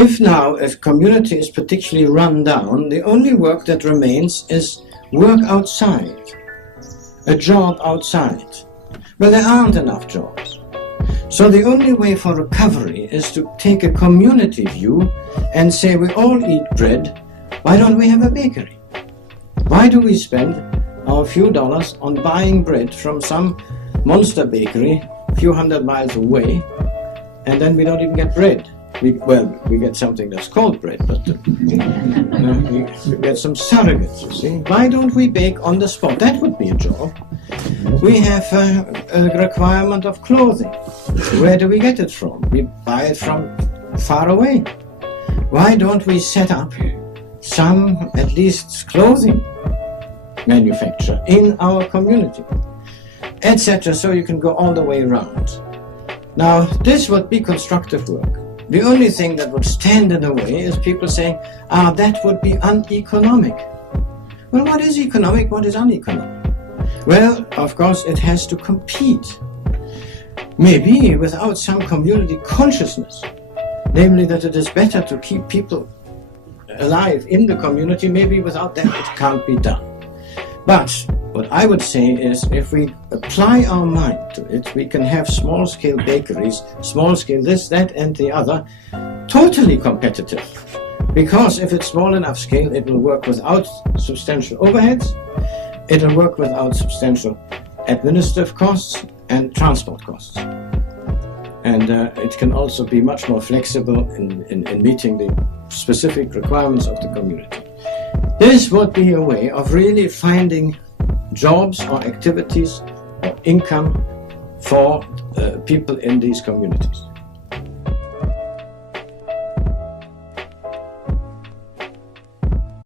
If now a community is particularly run down, the only work that remains is work outside, a job outside. Well, there aren't enough jobs. So the only way for recovery is to take a community view and say we all eat bread, why don't we have a bakery? Why do we spend our few dollars on buying bread from some monster bakery a few hundred miles away, and then we don't even get bread? We get something that's called bread, but we get some surrogates, you see. Why don't we bake on the spot? That would be a job. We have a requirement of clothing. Where do we get it from? We buy it from far away. Why don't we set up some, at least, clothing manufacturer in our community, etc., so you can go all the way around. Now, this would be constructive work. The only thing that would stand in the way is people saying, that would be uneconomic. Well, what is economic? What is uneconomic? Well, of course, it has to compete. Maybe without some community consciousness, namely that it is better to keep people alive in the community, maybe without that it can't be done. But what I would say is, if we apply our mind to it, we can have small-scale bakeries, small-scale this, that, and the other, totally competitive. Because if it's small enough scale, it will work without substantial overheads, it will work without substantial administrative costs and transport costs. And it can also be much more flexible in meeting the specific requirements of the community. This would be a way of really finding jobs or activities or income for people in these communities.